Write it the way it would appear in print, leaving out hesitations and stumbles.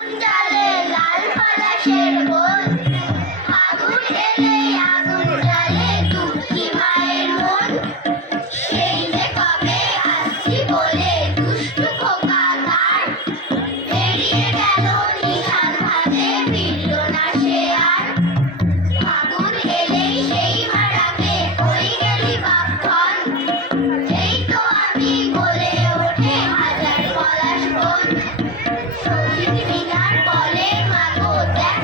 ডালে লাল পলাশের বোল, আগুন এলেই আগুন জ্বালে দুঃখী মায়ের মন। সেই যে কবে আসছি বলে দুষ্টু খোকা তার, বেরিয়ে গেল নিশান ভাবে ফিরল না সে আর। আগুন এলেই সেই মা ডাকে, কই গেলি বাপধন, এই তো আমি বলে ওঠে হাজার পলাশ বন। শহীদ মিনার বলে, মা গো দেখ